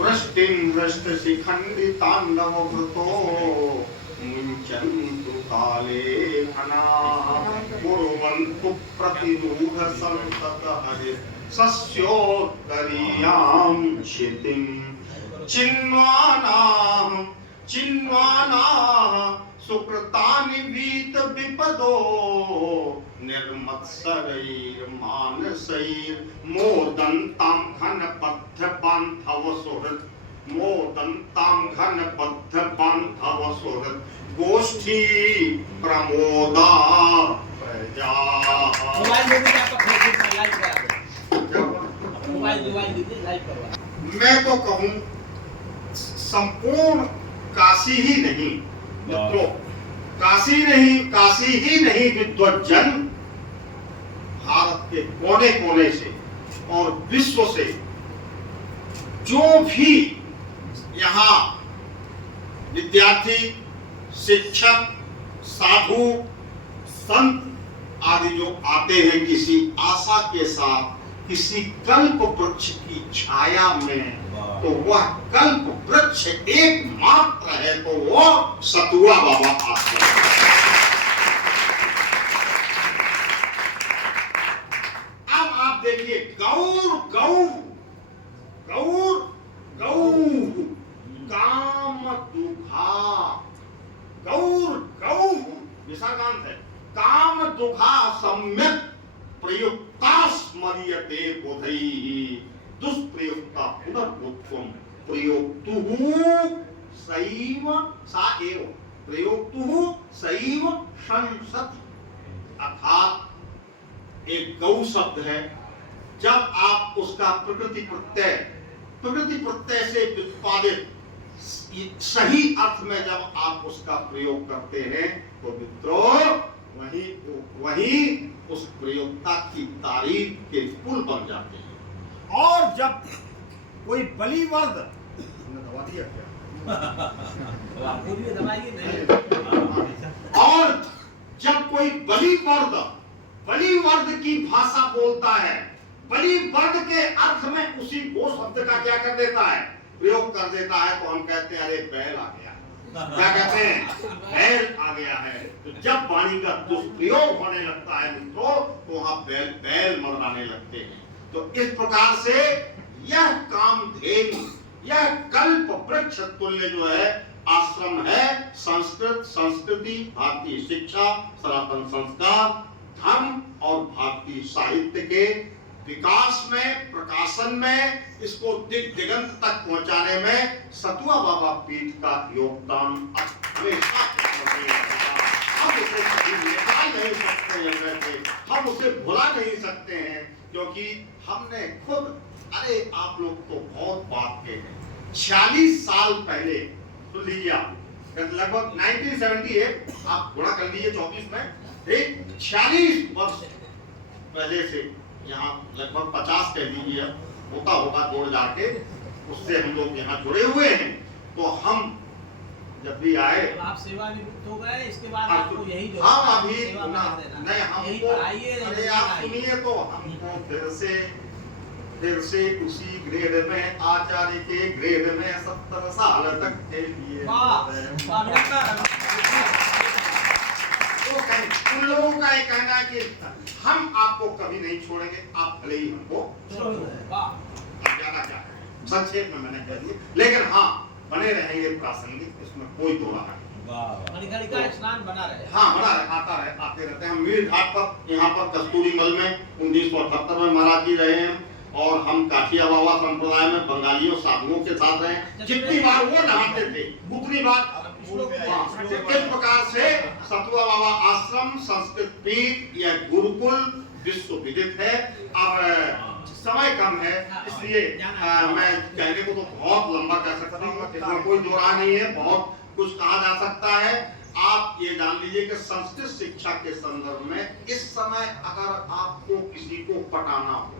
वृष्टिं वृष्टशिखण्डिताण्डववृतो मुञ्चन्तु काले फनाः कुर्वन्तु प्रतिरूढसन्ततहरिः सस्योत्तरीयां क्षितिं चिन्वानाः सुकृतानि वीतविपदो निर्मत्सरैर्मानसैर्मोदन्तां घनबद्धबान्धवसुहृत् गोष्ठी प्रमोदा प्रजा। मैं तो कहूँ संपूर्ण काशी ही नहीं मित्रों, काशी ही नहीं विद्वज्जन भारत के कोने कोने से और विश्व से जो भी यहाँ विद्यार्थी, शिक्षक, साधु, संत आदि जो आते हैं किसी आशा के साथ, किसी कल्प वृक्ष की छाया में, तो वह कल्प वृक्ष एकमात्र है, तो वो सतुआ बाबा आश्रम। अब आप देखिए गौर काम दुखा, गौर विसर्गांत है, काम दुखा सम्यक प्रयुक्ता स्मर्यते बोधैः दुष्प्रयुक्ता पुनर्भूत्वं प्रयोक्तुः सैव सा एव प्रयोक्तुः सैव संसति। अर्थात एक गौ शब्द है, जब आप उसका प्रकृति प्रत्यय से उत्पादित सही अर्थ में जब आप उसका प्रयोग करते हैं तो मित्रों वही उस प्रयोक्ता की तारीफ के पुल बन जाते हैं। और जब कोई बलिवर्द दबा दिया क्या? और जब कोई बलिवर्द की भाषा बोलता है, बलिवर्द के अर्थ में उसी गो शब्द का क्या कर देता है, प्रयोग कर देता है, तो हम कहते हैं अरे बैल आ गया। क्या कहते हैं? बैल आ गया है। तो जब वाणी का दुष्प्रयोग होने लगता है मित्रों, तो वहां बैल मरवाने लगते हैं। तो इस प्रकार से यह कामधेनु, यह कल्प वृक्ष तुल्य जो है आश्रम है, संस्कृति, भारतीय शिक्षा, सनातन संस्कार, धर्म और भारतीय साहित्य के विकास में, प्रकाशन में, इसको दिगंत तक पहुंचाने में सतुआ बाबा पीठ का योगदान हमेशा हम उसे निकाल नहीं सकते, हम उसे भुला नहीं सकते हैं, क्योंकि हमने खुद, अरे आप लोग तो बहुत बात के हैं, 46 साल पहले सुन लीजिए आप, लगभग 1978 आप गुणा कर लीजिए 24 में, 46 वर्ष पहले से यहाँ लगभग 50 कह लीजिए होता होगा जोड़ जाके, उससे हम लोग यहाँ जुड़े हुए हैं। तो हम जब भी आए, आप सेवानिवृत्त हो गए, इसके बाद आपको यही जो हम अभी नहीं हमको, अरे आप सुनिए, तो हमको फिर से उसी ग्रेड में, आचार्य के ग्रेड में 70 साल तक के लिए उन लोगों का ये कहना है कि हम आपको कभी नहीं छोड़ेंगे, आप भले ही हमको ज्यादा क्या संक्षेप में मैंने कह दिया, लेकिन हाँ बने रहेंगे प्रासंगिक, इसमें कोई दो राह नहीं। स्नान बना रहे, हाँ बना रहे, आते रहते हैं। हम मीर घाट पर, यहाँ पर कस्तूरी मल में 1978 में महाराज जी रहे हैं, और हम काठिया बाबा संप्रदाय में बंगालियों साधुओं के साथ रहे। जितनी बार वो नहाते थे उतनी बार इस प्रकार से सतुआ बाबा आश्रम, संस्कृत पीठ, यह गुरुकुल विश्व विदित है। अब समय कम है, इसलिए मैं कहने को तो बहुत लंबा कह सकता हूँ, इसमें कोई दो राह नहीं है, बहुत कुछ कहा जा सकता है। आप ये जान लीजिए कि संस्कृत शिक्षा के संदर्भ में इस समय अगर आपको किसी को पटाना हो,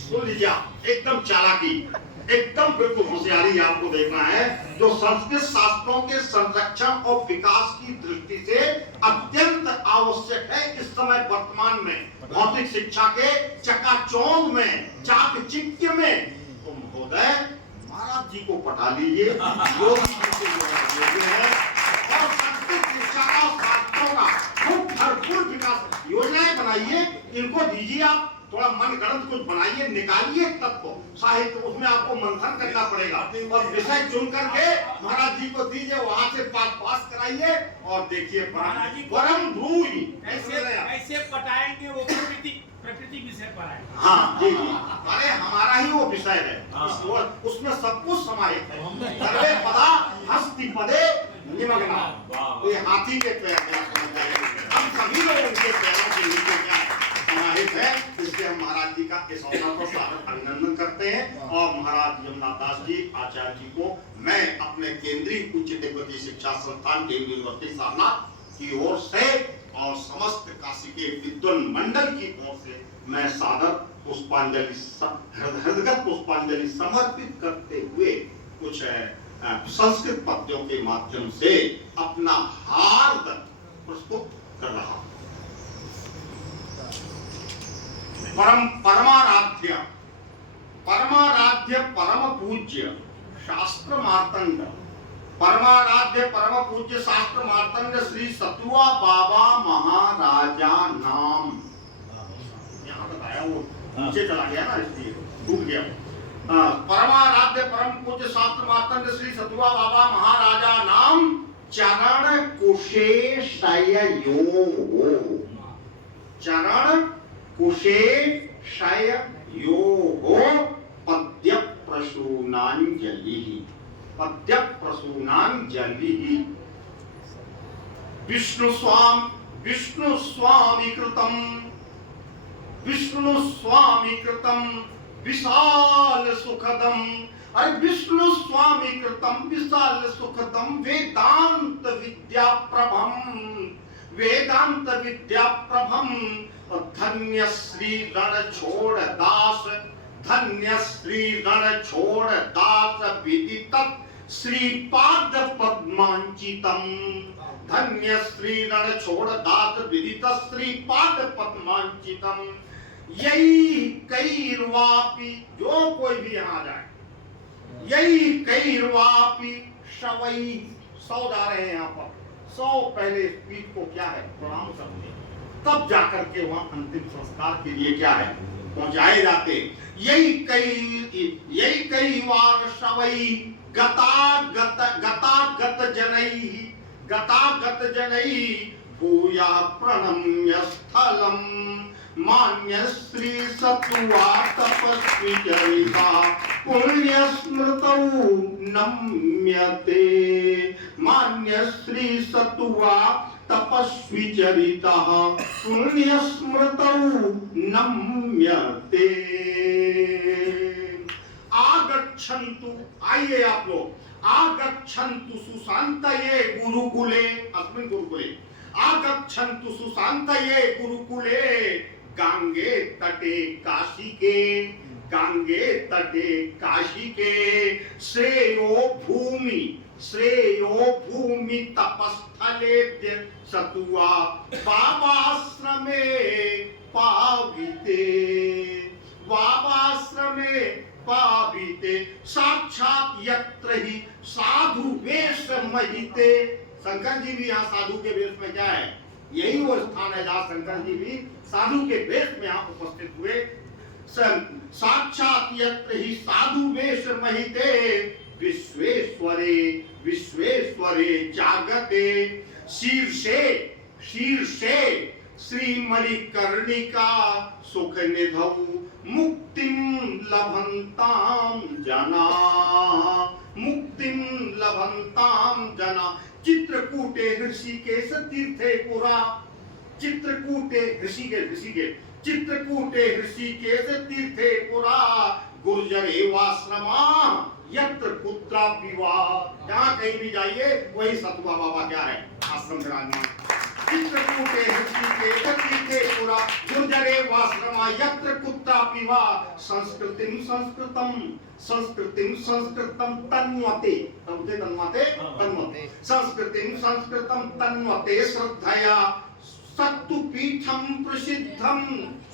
सुन लीजिए, एकदम चालाकी, एकदम बिल्कुल होशियारी आपको देखना है, जो संस्कृत शास्त्रों के संरक्षण और विकास की दृष्टि से अत्यंत आवश्यक है। इस समय वर्तमान में भौतिक शिक्षा के चकाचौंध में चारों पढ़ा लीजिए, योगी जी से जोड़े हैं, और संस्कृत शिक्षा का और शास्त्रों का खूब भरपूर विकास योजनाएं बनाइए, इनको दीजिए। आप थोड़ा मनगढ़ंत कुछ बनाइए, निकालिए तत्व साहित्य, उसमें आपको मंथन करना पड़ेगा, और विषय चुन करके महाराज जी को दीजिए, वहां से पास कराइए, और देखिए परम ध्रुव कैसे पटाएंगे वो प्रकृति विषय पर है। हाँ जी जी, अरे हमारा ही वो विषय है, उसमें सब कुछ समाहित है। सर्वे पदा हस्ति पदे निमग्ना, तो ये हाथी के पैर में हम सभी लोग उनके पैरों के नीचे क्या है समाहित है। इसलिए हम महाराज जी का इस अवसर पर सादर अभिनंदन करते हैं, और महाराज यमुना दास जी आचार्य जी को मैं अपने केंद्रीय उच्च तिब्बती शिक्षा संस्थान देव यूनिवर्सिटी सारनाथ की ओर से और समस्त काशी के विद्वान मंडल की ओर से मैं सादर पुष्पांजलि हृदयगत पुष्पांजलि समर्पित करते हुए कुछ संस्कृत पद्यों के माध्यम से अपना हार्द प्रस्तुत कर रहा हूं। परमाराध्य परम पूज्य शास्त्र मार्तंड, परमाराध्य परम पूज्य शास्त्र मार्तंड श्री सतुआ बाबा महाराजा नाम, यहाँ बताया वो नीचे चला गया ना, इसलिए टूट गया। परमाराध्य परम पूज्य शास्त्र मार्तंड श्री सतुआ बाबा महाराजा नाम चरण कुशेशयो, चरण कुशेशयो पद्य प्रसूनांजलि, पद्य प्रसूनांजलि। विष्णु स्वामी कृतम विशाल सुखदम, अरे विष्णु स्वामी कृतम विशाल सुखदम वेदांत विद्या प्रभम, धन्य श्री रणछोड़ दास, धन्य श्री रणछोड़ दास विदित श्रीपाद पद्मांचितम, धन्य श्री रणछोड़ दास विदित श्रीपाद पद्मांचितम। यही कैर्वापि, जो कोई भी यहाँ जाए, यही कैर्वापि शवई, 100 जा रहे हैं यहाँ पर, 100 पहले स्पीच को क्या है प्रणाम करते, तब जाकर के वहां अंतिम संस्कार के लिए क्या है पहुंचाए जाते। यही कई वार शवई गतागत जनई भूया प्रणम्य स्थलम, मान्य श्री सतुआ तपस्वी चरिता पुण्य स्मृतौ नम्यते, मान्य श्री सतुआ तपस्वी चरिता पुण्य स्मृतौ नम्यते। आगच्छन्तु, आइए आप लोग, आगच्छन्तु सुशान्तये गुरुकुले, अस्मिन् गुरुकुले, आगच्छन्तु सुशान्तये गुरुकुले, गंगे तटे काशी के, गंगे तटे काशी के, श्रेयो भूमि तपस्थले सतुआ बाबाश्रमे पाविते, बाबाश्रमे पाविते, साक्षात यत्र ही साधु वेश महिते। शंकर जी भी यहाँ साधु के वेश में क्या है, यही वो स्थान है जहाँ शंकर जी भी साधु के वेश में यहाँ उपस्थित हुए। साक्षात यत्र ही साधु वेश महिते, विश्वेश्वरे विश्वेश्वरे जागते, शीर्षे श्री मणिकर्णिका सुख निधौ मुक्तिं लभन्तां जना, मुक्तिं लभन्तां जना। चित्रकूटे ऋषिकेश तीर्थे पुरा, चित्रकूटे ऋषिकेश चित्रकूटे ऋषिकेश तीर्थे पुरा, गुर्जरेवाश्रमा यत्र कुत्रापि वा, जहाँ कहीं भी जाइए वही सतुआ बाबा क्या है आश्रम विराजमान। चित्रकूटे ऋषिकेश तीर्थे पुरा, गुर्जरेवाश्रमा यत्र कुत्रापि वा, संस्कृतिं संस्कृतं तन्वते, संस्कृतं तन्वते श्रद्धया, शक्तुपीठं प्रसिद्धं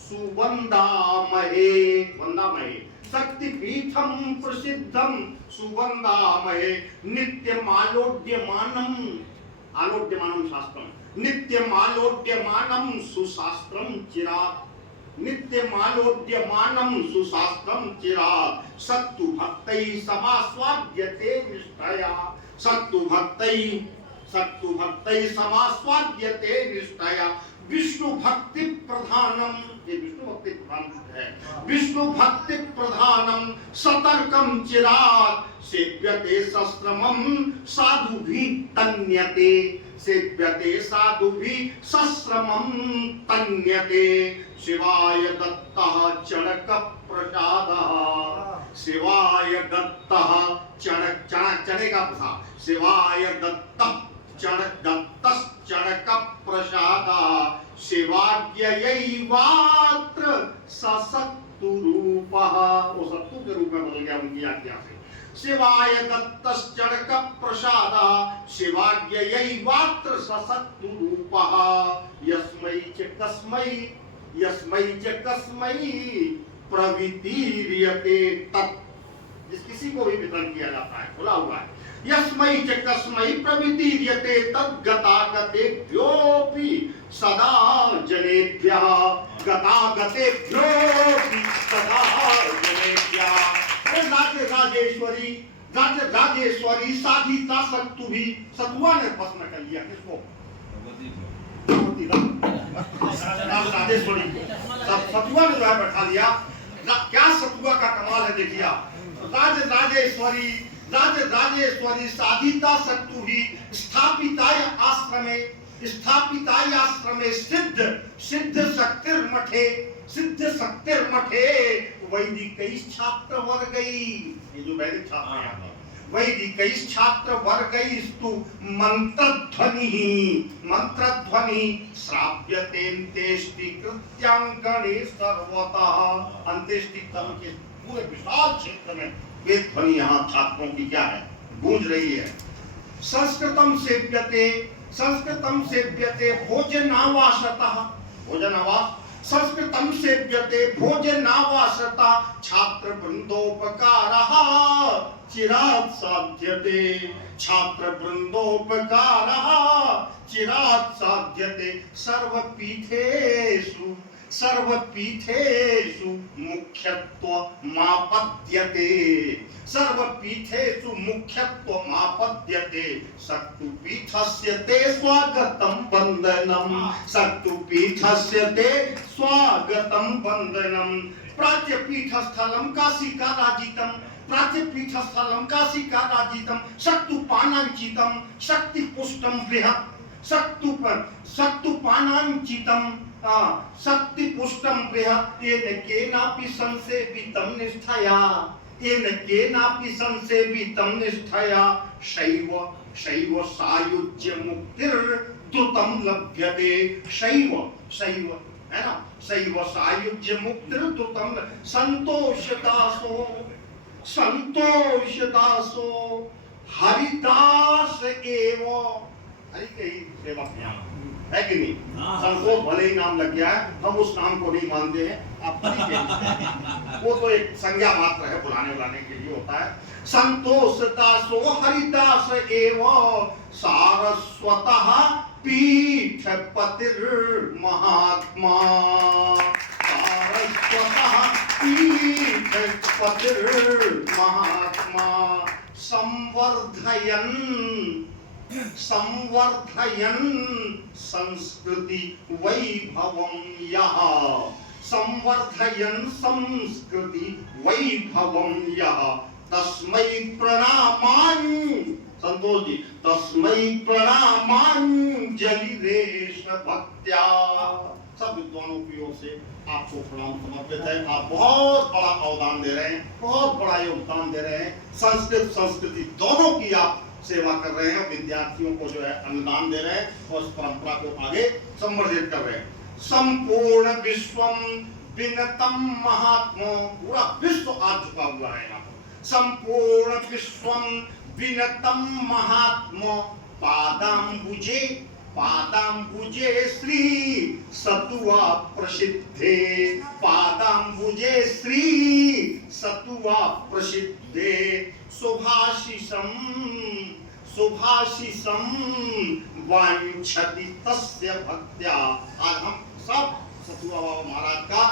सुवंदामहे, वंदामहे, शक्तिपीठम प्रसिद्धम सुगंधामहे नित्यमालोड्यमानम आलोड्यमानम शास्त्रम नित्यमालोड्यमानम सुशास्त्रम चिराग नित्यमालोड्यमानम सुशास्त्रम चिराग सत्तु भक्तै समास्वाद्यते निष्ठया सत्तु भक्तै समास्वाद्यते निष्ठया विष्णु भक्ति प्रधानम ये विष्णु भक्ति प्रधान है विष्णु भक्ति प्रधानम सतर्कम चिराग सेव्यते सश्रमम साधु भी तन्यते सेव्यते साधु भी सश्रमम तन्यते शिवाय दत्तः चणक प्रसादः शिवाय दत्तः चणे का प्रसाद शिवाय दत्तः चणक प्रसादः शिवाज्ञयैवात्र ससत्तु रूपः वो सत्तु के रूप में बदल गया उनकी आज्ञा से शिवाय दत्तश्चणक प्रसादः शिवाज्ञयैवात्र ससत्तु रूपः यस्मै च कस्मै प्रवितीर्यते तत् जिस किसी को भी वितरण किया जाता है खुला हुआ है यस्मै च कस्मै प्रवितीर्यते तत् गतागतेभ्योऽपि सदा जनेभ्यः गतागतेभ्योऽपि सदा जनेभ्यः राजेश्वरी साधिता सत्तु भी सतुआ ने प्रश्न कर लिया किसको राजेश्वरी सतुआ ने जो है बैठा लिया क्या सतुआ का कमाल है देखिए राजेश्वरी साधिता सत्तु ही स्थापिताय आश्रमे सिद्ध शक्तिर्मठे वैदिक छात्र वर्गई ये जो वैदिक छात्र हैं वैदिक छात्र वर्गैस्तु मंत्रध्वनि श्राव्यतेऽन्त्येष्टि कृत्यांगणे सर्वतः अंत्येष्टि कर्म के पूरे विशाल क्षेत्र में वेद ध्वनि यहाँ छात्रों की क्या है गूंज रही है संस्कृतम सेव्यते भोजनावासतः संस्कृतम सेव्यते भोजनावासतः छात्र वृंदोपकारः चिरात् साध्यते छात्र वृंदोपकारः चिरात् साध्यते सर्वपीठेषु मुख्यत्वमापद्यते शक्तुपीठस्य ते स्वागतं वन्दनं प्राच्यपीठस्थलं काशिका शक्तुपानांचितं शक्तिपुष्टं बृहत् शक्तुपानांचितं शक्तिपुष्टं बृहत् येन केनापि संसेवितं निष्ठया शैव सायुज्य मुक्तिर्द्रुतं लभ्यते शैव है ना शैव सायुज्य मुक्तिर्द्रुतं संतोषदासो हरिदास एव हरि के ही सेवक है कि नहीं संतोष भले ही नाम लग गया है हम उस नाम को नहीं मानते हैं आप वो तो एक संज्ञा मात्र है बुलाने के लिए होता है संतोष दासो हरिदास एव सारस्वतः पीठपतिर महात्मा सारस्वतः पीठपतिर महात्मा संवर्धयन् संस्कृति वैभवं यः तस्मै प्रणामांजलिरेष भक्त्या सब विद्वानों की ओर से आपको प्रणाम समर्पित है आप बहुत बड़ा अवदान दे रहे हैं बहुत बड़ा योगदान दे रहे हैं संस्कृति दोनों की आप सेवा कर रहे हैं विद्यार्थियों को जो है अनुदान दे रहे हैं और उस परंपरा को आगे संवर्धित कर रहे हैं संपूर्ण विश्वम विनतम महात्मा पूरा विश्व आज झुका हुआ है यहाँ पर संपूर्ण विश्वम विनतम महात्मा पादाम्बुजे श्री सतुआ प्रसिद्धे पादाम्बुजे श्री सतु सत्वा प्रसिद्धे सुभाषिषं वाञ्छति तस्य भक्त्या। आज हम सब सतुआ बाबा महाराज का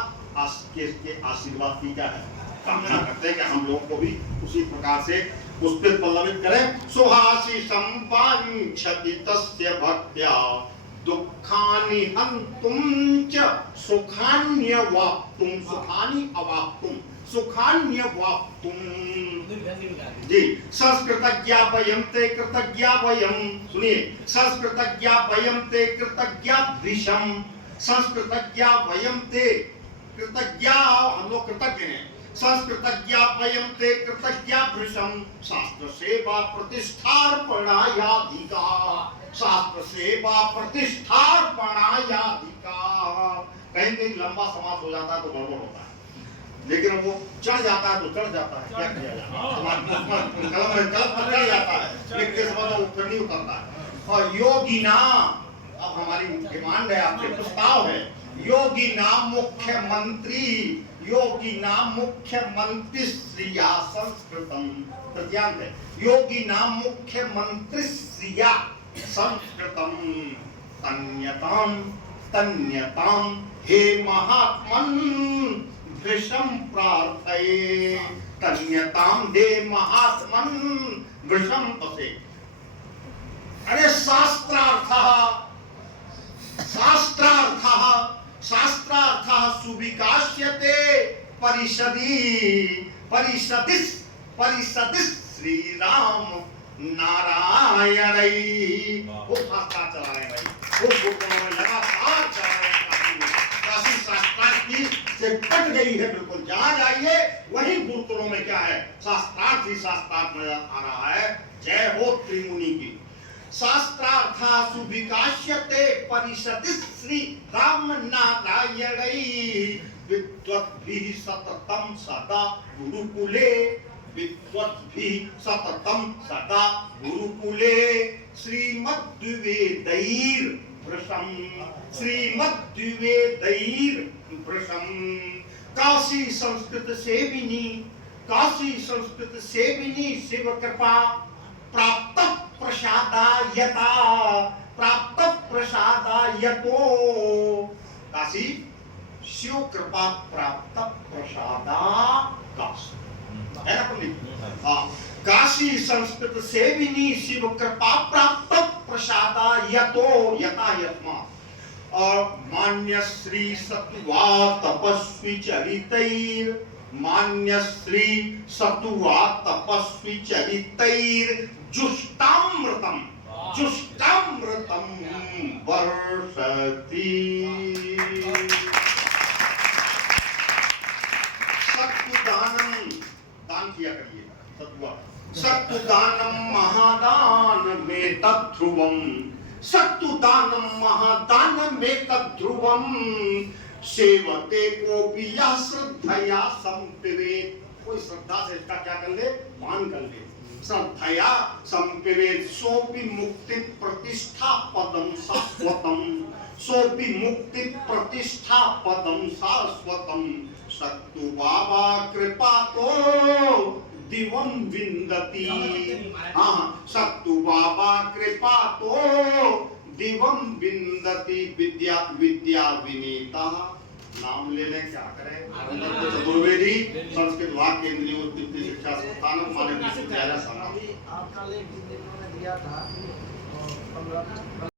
के आशीर्वाद की क्या है कामना करते हैं कि हम लोगों को भी उसी प्रकार से उस पर पल्लवित करें। सुभाषिषं वाञ्छति तस्य भक्त्या दुखानि हन्तुं च सुखान्यवाप्तुं। सुखानि अवाप्तुं सुखान्यवाप्तुं। जी संस्कृतज्ञा वयं ते कृतज्ञा वयं। सुनिए, संस्कृतज्ञा वयं ते कृतज्ञा भृशं। संस्कृतज्ञा वयं ते कृतज्ञा, हम लोग कृतज्ञ हैं। संस्कृतज्ञा वयं ते कृतज्ञा भृशं। शास्त्र सेवा प्रतिष्ठार्पणायाधिका। शास्त्र सेवा प्रतिष्ठार्पणायाधिका। कहीं कहीं लंबा समास हो जाता है तो गड़बड़ होता है, लेकिन वो चढ़ जाता है तो चढ़ जाता है, क्या किया जाए। कलम पर चढ़ जाता है, लिखते समय तो फिर नहीं उतरता है। और योगी ना, अब हमारी डिमांड है, आपसे प्रस्ताव है, योगी नाम मुख्यमंत्री, योगी नाम मुख्यमंत्री श्रिया संस्कृतम। प्रत्यांत है, योगी नाम मुख्यमंत्री श्रिया संस्कृतम तन्यताम तन्यताम हे महात्मन वृषम प्रार्थये। तन्यताम हे महात्मन वृषम पसे। अरे शास्त्रार्थः सुविकाश्यते परिषदिस श्री राम नारायण। वो शास्त्रार्थ चला रहे भाई, वो लगातार चला रहे। काशी शास्त्रार्थ की से कट गई है बिल्कुल। जहां जाइए वही गुरुकुलों में क्या है, शास्त्रार्थ ही शास्त्रार्थ नजर आ रहा है। जय हो त्रिमुनि की। शास्त्रार्था सुविकाश्यते परिषदि श्री राम नारायण। विद्वद्भिः सततं सदा गुरुकुले। विद्वद्भिः सततं सदा गुरुकुले। श्रीमद्द्विवेदैर्वृषं श्रीमद्द्विवेदैर्वृषं। काशी संस्कृत सेविनी, काशी संस्कृत सेविनी शिव कृपा प्राप्त प्रसादायता। प्राप्त प्रसादायतो। काशी शिव कृपा प्राप्त प्रसादा काशी है ना पंडित। हाँ, काशी संस्कृत सेविनी शिव कृपा प्राप्त प्रसादायतो यथा यत्मा। और मान्य श्री सत्वा तपस्वी चरितैर, मान्य श्री सत्वा तपस्वी चरितैर जुष्टामृतम वर्षति। सत्तुदानम, दान किया करिए। सत्वा सत्तुदानम महादान में तद्ध्रुवम। सत्तुदानम महादान में तद्ध्रुवम। सेवते को भी यह श्रद्धया संपिवेत। कोई श्रद्धा से इसका क्या कर ले, मान कर ले। श्रद्धया संपिवेत सोपि मुक्ति प्रतिष्ठा पदम शाश्वतम। सोपि मुक्ति प्रतिष्ठा पदम शाश्वतम। सत्तु बाबा कृपा तो दिवम विंदती। हाँ, सत्तु बाबा कृपा तो दिवम विंदती। विद्या विद्या विनीता। नाम ले लें, क्या करें। चतुर्वेदी संस्कृत वाक्य केंद्रीय उत्पत्ति शिक्षा संस्थान माननीय विश्वविद्यालय। आपका लेख जिन दिनों में दिया था